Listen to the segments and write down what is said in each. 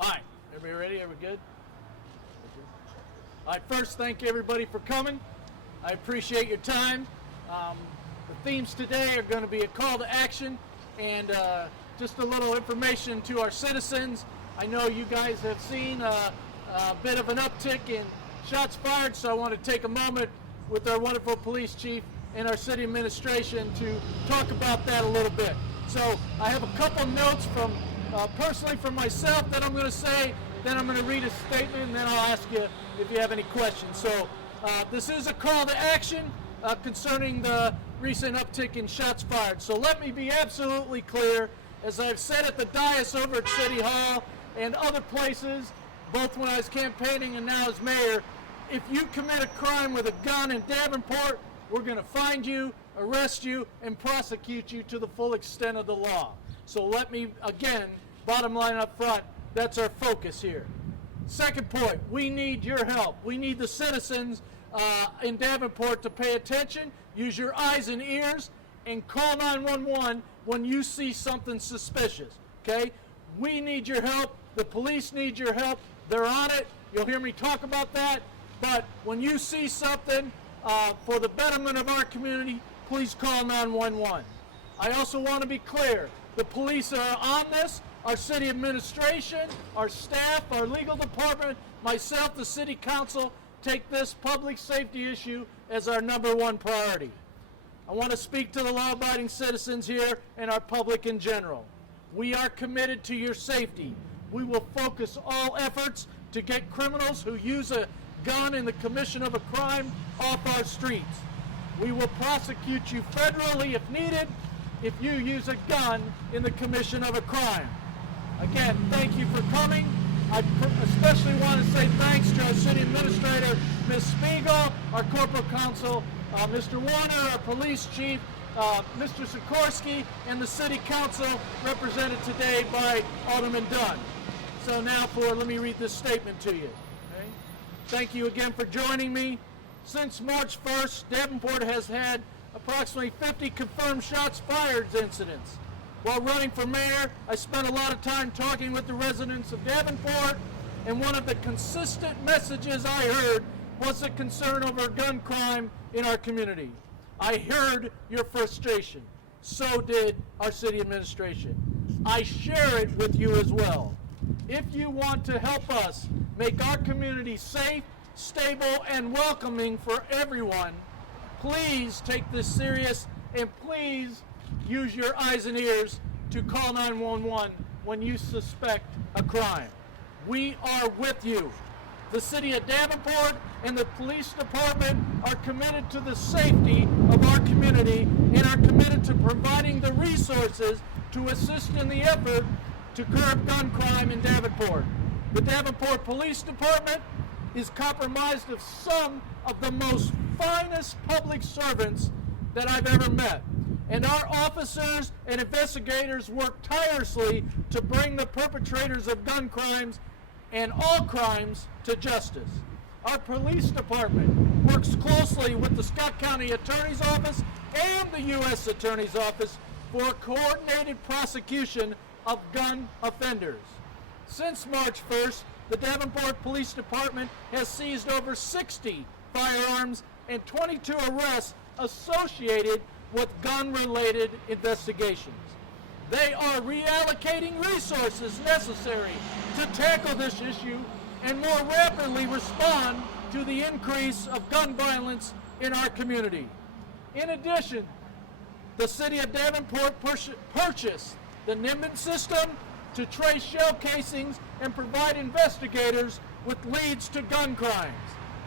All right, everybody ready? Are we good? All right, first, thank everybody for coming. I appreciate your time. The themes today are going to be a call to action and just a little information to our citizens. I know you guys have seen a bit of an uptick in shots fired, so I want to take a moment with our wonderful police chief and our city administration to talk about that a little bit. So I have a couple notes from personally from myself that I'm going to say, then I'm going to read a statement, and then I'll ask you if you have any questions. So this is a call to action concerning the recent uptick in shots fired. So let me be absolutely clear, as I've said at the dais over at City Hall and other places, both when I was campaigning and now as mayor, if you commit a crime with a gun in Davenport, we're going to find you, arrest you, and prosecute you to the full extent of the law. So let me, again, bottom line up front, that's our focus here. Second point, we need your help. We need the citizens in Davenport to pay attention, use your eyes and ears, and call 911 when you see something suspicious, okay? We need your help. The police need your help. They're on it. You'll hear me talk about that. But when you see something for the betterment of our community, please call 911. I also want to be clear. The police are on this. Our city administration, our staff, our legal department, myself, the city council, take this public safety issue as our #1 priority. I want to speak to the law-abiding citizens here and our public in general. We are committed to your safety. We will focus all efforts to get criminals who use a gun in the commission of a crime off our streets. We will prosecute you federally if needed if you use a gun in the commission of a crime. Again, thank you for coming. I especially want to say thanks to our city administrator, Ms. Spiegel, our corporal counsel, Mr. Warner, our police chief, Mr. Sikorsky, and the city council represented today by Alderman Dunn. So now let me read this statement to you. Okay? Thank you again for joining me. Since March 1st, Davenport has had approximately 50 confirmed shots fired incidents. While running for mayor, I spent a lot of time talking with the residents of Davenport, and one of the consistent messages I heard was the concern over gun crime in our community. I heard your frustration. So did our city administration. I share it with you as well. If you want to help us make our community safe, stable, and welcoming for everyone, please take this serious, and please use your eyes and ears to call 911 when you suspect a crime. We are with you. The city of Davenport and the police department are committed to the safety of our community and are committed to providing the resources to assist in the effort to curb gun crime in Davenport. The Davenport Police Department is comprised of some of the most finest public servants that I've ever met. And our officers and investigators work tirelessly to bring the perpetrators of gun crimes and all crimes to justice. Our police department works closely with the Scott County Attorney's Office and the U.S. Attorney's Office for coordinated prosecution of gun offenders. Since March 1st, the Davenport Police Department has seized over 60 firearms and 22 arrests associated with gun-related investigations. They are reallocating resources necessary to tackle this issue and more rapidly respond to the increase of gun violence in our community. In addition, the city of Davenport purchased the Niveen System to trace shell casings and provide investigators with leads to gun crimes.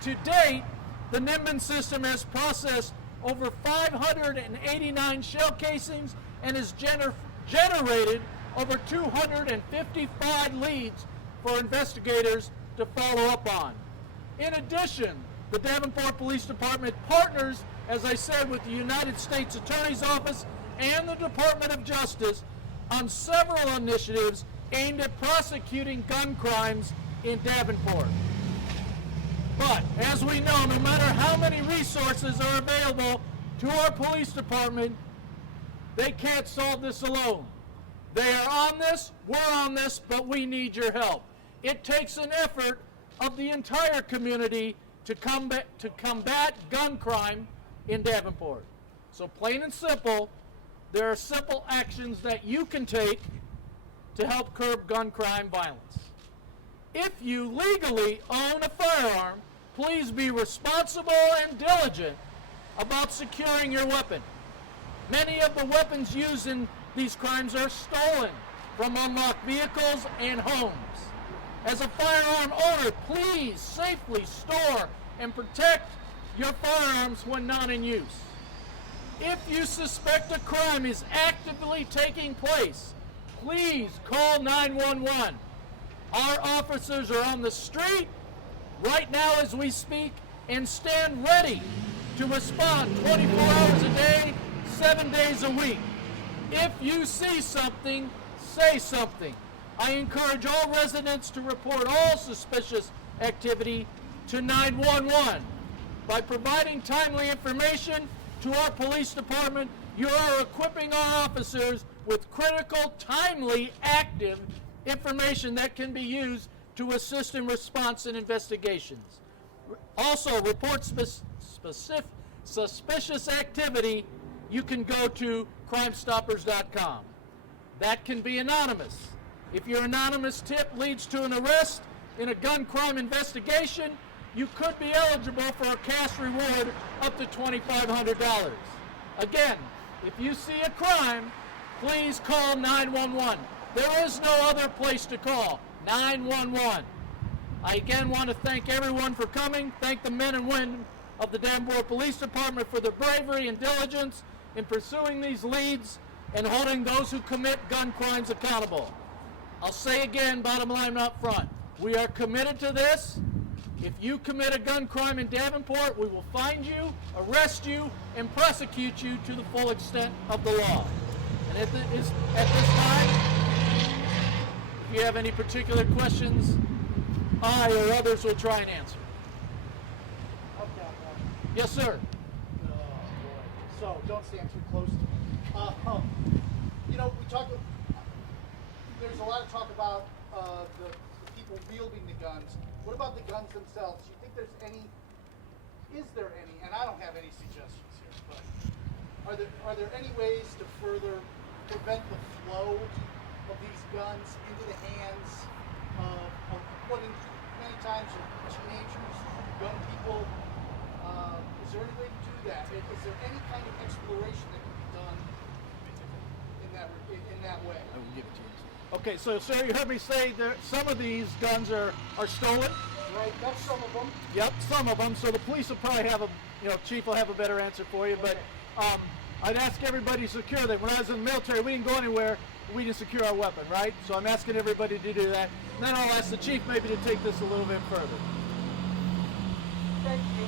To date, the Niveen System has processed over 589 shell casings and has generated over 255 leads for investigators to follow up on. In addition, the Davenport Police Department partners, as I said, with the United States Attorney's Office and the Department of Justice on several initiatives aimed at prosecuting gun crimes in Davenport. But, as we know, no matter how many resources are available to our police department, they can't solve this alone. They are on this, we're on this, but we need your help. It takes an effort of the entire community to combat gun crime in Davenport. So plain and simple, there are simple actions that you can take to help curb gun crime violence. If you legally own a firearm, please be responsible and diligent about securing your weapon. Many of the weapons used in these crimes are stolen from unlocked vehicles and homes. As a firearm owner, please safely store and protect your firearms when not in use. If you suspect a crime is actively taking place, please call 911. Our officers are on the street right now as we speak and stand ready to respond 24 hours a day, 7 days a week. If you see something, say something. I encourage all residents to report all suspicious activity to 911. By providing timely information to our police department, you are equipping our officers with critical, timely, active information that can be used to assist in response and investigations. Also, report suspicious activity, you can go to crimestoppers.com. That can be anonymous. If your anonymous tip leads to an arrest in a gun crime investigation, you could be eligible for a cash reward up to $2,500. Again, if you see a crime, please call 911. There is no other place to call, 911. I again want to thank everyone for coming, thank the men and women of the Davenport Police Department for their bravery and diligence in pursuing these leads and holding those who commit gun crimes accountable. I'll say again, bottom line up front, we are committed to this. If you commit a gun crime in Davenport, we will find you, arrest you, and prosecute you to the full extent of the law. And at this time, if you have any particular questions, I or others will try and answer. Okay. Yes, sir. Oh, boy. So, don't stand too close to me. We talk. There's a lot of talk about the people wielding the guns. What about the guns themselves? Do you think there's any? Is there any? And I don't have any suggestions here, but are there any ways to further prevent the flow of these guns into the hands of what many times are teenagers, young people? Is there any way to do that? Is there any kind of exploration that can be done in that way? I will give it to you. Okay, so sir, you heard me say that some of these guns are stolen. Right, that's some of them. Yep, some of them. So the police will probably have Chief will have a better answer for you. Okay. But I'd ask everybody to secure that. When I was in the military, we didn't go anywhere. We didn't secure our weapon, right? So I'm asking everybody to do that. And then I'll ask the Chief maybe to take this a little bit further. Thank you.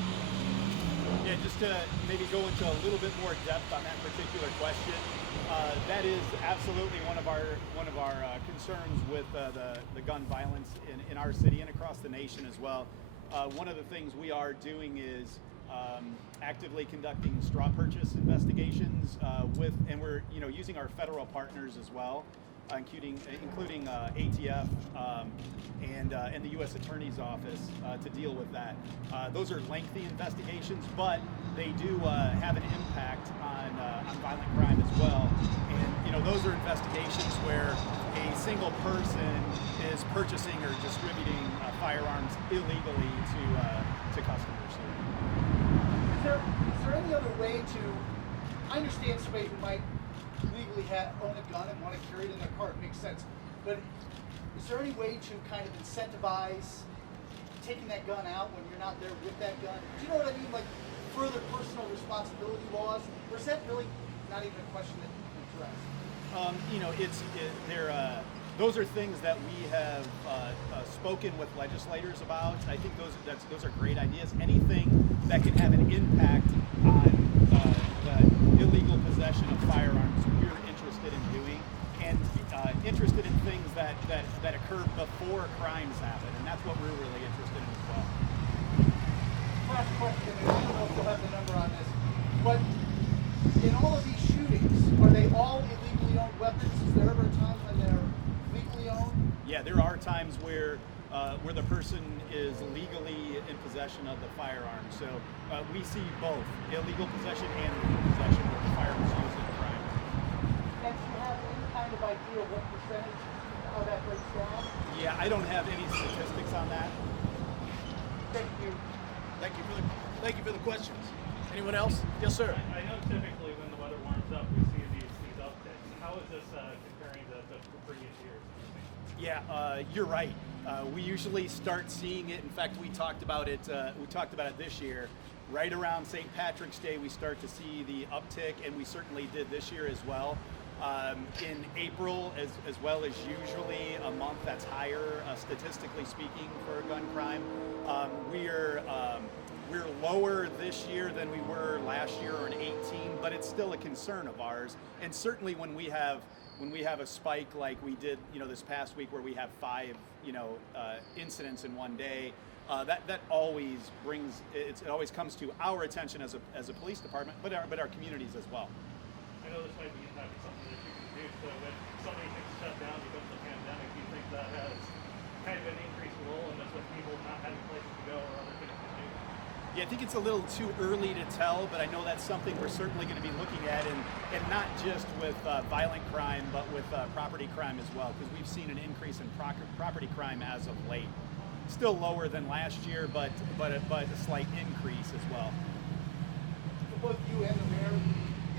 Yeah, just to maybe go into a little bit more depth on that particular question. That is absolutely one of our concerns with the gun violence in our city and across the nation as well. One of the things we are doing is actively conducting straw purchase investigations and we're using our federal partners as well, including ATF and the U.S. Attorney's Office to deal with that. Those are lengthy investigations, but they do have an impact on violent crime as well. And those are investigations where a single person is purchasing or distributing firearms illegally to customers. Is there any other way to? I understand somebody who might legally own a gun and want to carry it in their car. It makes sense. But is there any way to kind of incentivize taking that gun out when you're not there with that gun? Do you know what I mean? Like further personal responsibility laws? Or is that really not even a question that you can address? Those are things that we have spoken with legislators about. I think those are great ideas. Anything that can have an impact on the illegal possession of firearms, we're interested in doing, and interested in things that occur before crimes happen, and that's what we're really interested in as well. Last question, and I don't know if you'll have the number on this, but in all of these shootings, are they all illegally owned weapons? Is there ever a time when they're legally owned? Yeah, there are times where where the person is legally in possession of the firearm. So we see both illegal possession and legal possession where the firearm is used in crime. And do you have any kind of idea what percentage, how that breaks down? Yeah, I don't have any statistics on that. Thank you. Thank you for the questions. Anyone else? Yes, sir. I know typically when the weather warms up, we see these upticks. How is this comparing to previous years? Yeah, you're right. We usually start seeing it. In fact, we talked about it. We talked about it this year. Right around St. Patrick's Day, we start to see the uptick, and we certainly did this year as well. In April, as well as usually a month that's higher, statistically speaking, for gun crime. We're lower this year than we were last year or in 18, but it's still a concern of ours. And certainly when we have a spike like we did, this past week where we have 5, incidents in one day, that always brings it always comes to our attention as a police department, but our communities as well. I know this might be something that you can do. So when so many things shut down because of the pandemic, do you think that has kind of an increased role in this with people not having places to go or other things to do? Yeah, I think it's a little too early to tell, but I know that's something we're certainly going to be looking at, and not just with violent crime, but with property crime as well, because we've seen an increase in property crime as of late. Still lower than last year, but a slight increase as well. For both you and the mayor,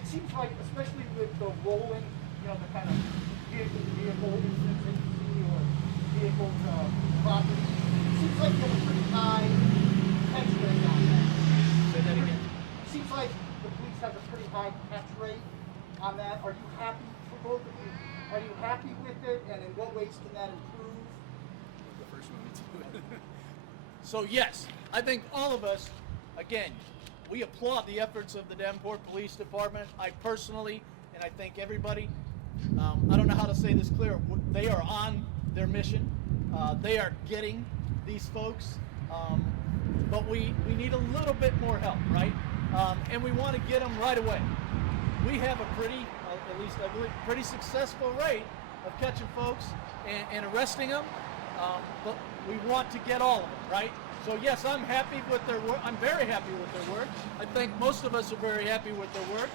it seems like, especially with the rolling, the kind of vehicle incidents that you see or vehicle to property, it seems like you have a pretty high catch rate on that. Say that again. It seems like the police have a pretty high catch rate on that. Are you happy, for both of you, are you happy with it, and in what ways can that improve? The first one to do it. So yes, I think all of us, again, we applaud the efforts of the Davenport Police Department. I personally, and I think everybody, I don't know how to say this clear, they are on their mission. They are getting these folks, but we need a little bit more help, right? And we want to get them right away. We have a pretty, at least I believe, pretty successful rate of catching folks and arresting them, but we want to get all of them, right? So yes, I'm happy with their work. I'm very happy with their work. I think most of us are very happy with their work.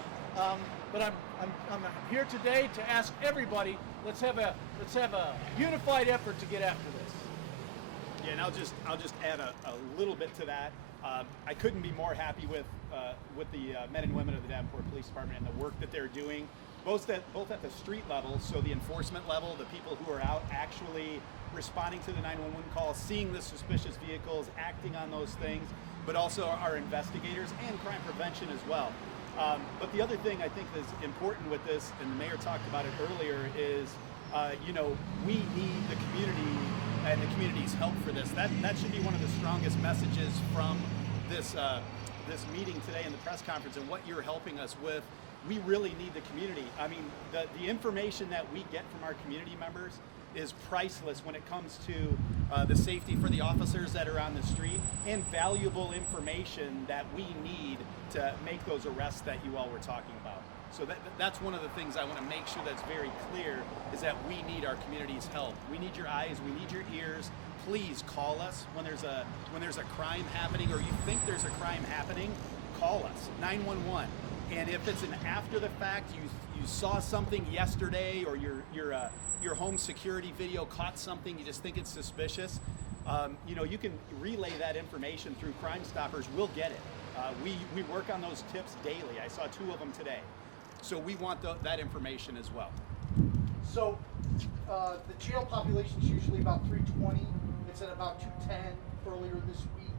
But I'm here today to ask everybody. Let's have a unified effort to get after this. Yeah, and I'll just add a little bit to that. I couldn't be more happy with the men and women of the Davenport Police Department and the work that they're doing, both at the street level, so the enforcement level, the people who are out actually responding to the 911 calls, seeing the suspicious vehicles, acting on those things, but also our investigators and crime prevention as well. But the other thing I think is important with this, and the mayor talked about it earlier, is we need the community and the community's help for this. That should be one of the strongest messages from this meeting today in the press conference, and what you're helping us with. We really need the community. I mean, the information that we get from our community members is priceless when it comes to the safety for the officers that are on the street, and valuable information that we need to make those arrests that you all were talking about. So that's one of the things I want to make sure that's very clear, is that we need our community's help. We need your eyes, we need your ears. Please call us when there's a crime happening, or you think there's a crime happening. Call us, 911. And if it's an after the fact, you saw something yesterday, or your home security video caught something, you just think it's suspicious, you can relay that information through Crime Stoppers. We'll get it. We work on those tips daily. I saw 2 of them today. So we want that information as well. So the jail population is usually about 320. It's at about 210 earlier this week.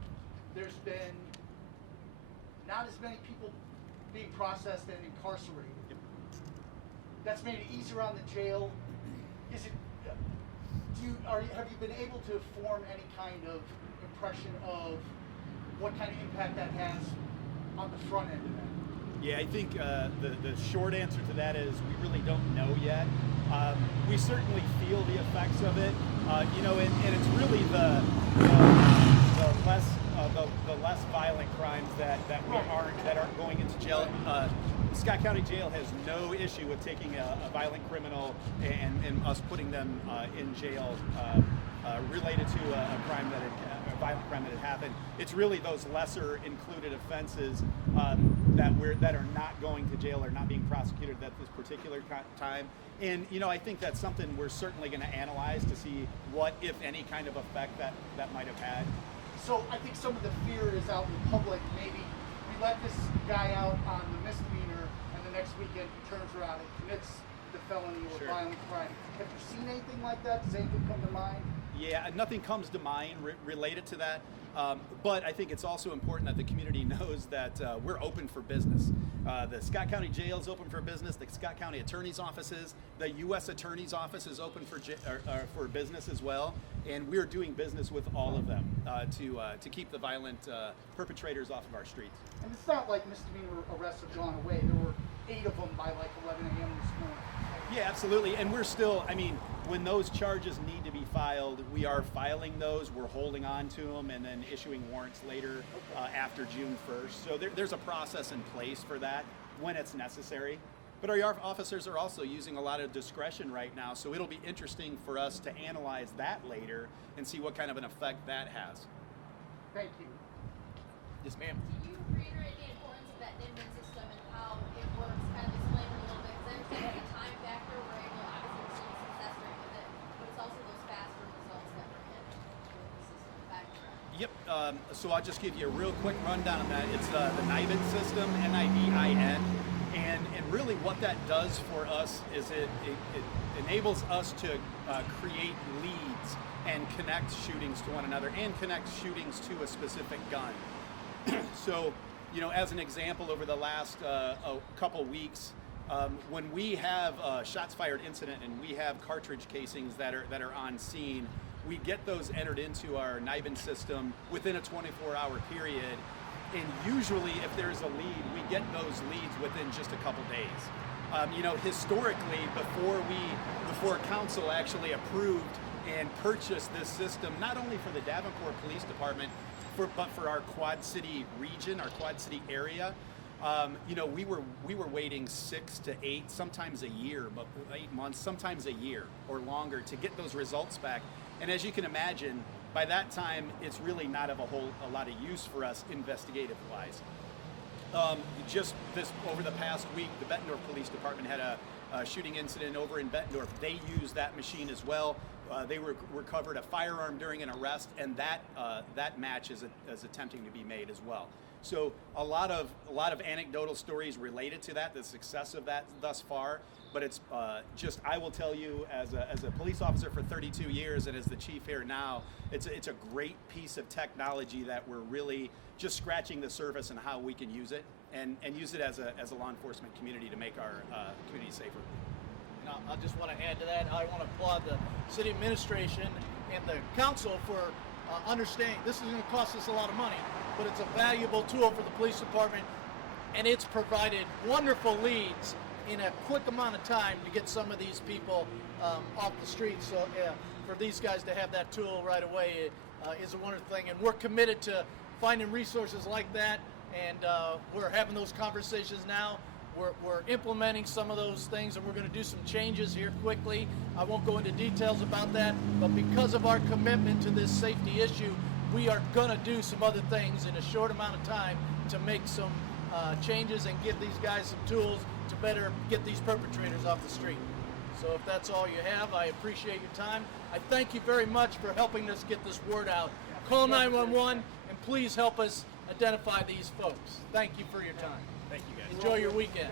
There's been not as many people being processed and incarcerated. Yep. That's made it easier on the jail. Is it? Have you been able to form any kind of impression of what kind of impact that has on the front end of that? Yeah, I think the short answer to that is we really don't know yet. We certainly feel the effects of it, and it's really the less violent crimes that aren't going into jail. Scott County Jail has no issue with taking a violent criminal and us putting them in jail related to a crime that a violent crime that had happened. It's really those lesser included offenses that are not going to jail or not being prosecuted at this particular time. And I think that's something we're certainly going to analyze to see what, if any, kind of effect that might have had. So I think some of the fear is out in the public. Maybe we let this guy out on the misdemeanor, and the next weekend he turns around and commits the felony or Sure. violent crime. Have you seen anything like that? Does anything come to mind? Yeah, nothing comes to mind related to that. But I think it's also important that the community knows that we're open for business. The Scott County Jail is open for business. The Scott County Attorney's Office is. The U.S. Attorney's Office is open for business as well. And we're doing business with all of them to keep the violent perpetrators off of our streets. And it's not like misdemeanor arrests have gone away. There were 8 of them by like 11 a.m. this morning. Yeah, absolutely. And we're still, when those charges need to be filed, we are filing those. We're holding on to them and then issuing warrants later after June 1st. So there's a process in place for that when it's necessary. But our officers are also using a lot of discretion right now, so it'll be interesting for us to analyze that later and see what kind of an effect that has. Thank you. Yes, ma'am. Do you reiterate the importance of that Niveen system and how it works? Kind of explain it a little bit, because I understand there's a time factor. We're able, obviously, to see success rate with it, but it's also those faster results that we're getting with the system. Back to that. Yep. So I'll just give you a real quick rundown of that. It's the Niveen System, Nivin, and really what that does for us is it enables us to create leads and connect shootings to one another and connect shootings to a specific gun. So, as an example, over the last couple weeks, when we have a shots fired incident and we have cartridge casings that are on scene, we get those entered into our Niveen system within a 24-hour period. And usually, if there's a lead, we get those leads within just a couple days. Historically, before council actually approved and purchased this system, not only for the Davenport Police Department, but for our Quad City region, our Quad City area, we were waiting 6 to 8, sometimes a year, but 8 months, sometimes a year or longer to get those results back. And as you can imagine, by that time, it's really not of a lot of use for us investigative-wise. Just over the past week, the Bettendorf Police Department had a shooting incident over in Bettendorf. They used that machine as well. They recovered a firearm during an arrest, and that match is attempting to be made as well. So a lot of anecdotal stories related to that, the success of that thus far. But it's I will tell you, as a police officer for 32 years and as the chief here now, it's a great piece of technology that we're really just scratching the surface on how we can use it and use it as a law enforcement community to make our community safer. And I just want to add to that. I want to applaud the city administration and the council for understanding this is going to cost us a lot of money, but it's a valuable tool for the police department, and it's provided wonderful leads in a quick amount of time to get some of these people off the streets. So for these guys to have that tool right away is a wonderful thing, and we're committed to finding resources like that, and we're having those conversations now. We're implementing some of those things, and we're going to do some changes here quickly. I won't go into details about that, but because of our commitment to this safety issue, we are going to do some other things in a short amount of time to make some changes and give these guys some tools to better get these perpetrators off the street. So if that's all you have, I appreciate your time. I thank you very much for helping us get this word out. Call 911 and please help us identify these folks. Thank you for your time. Thank you, guys. Enjoy your weekend.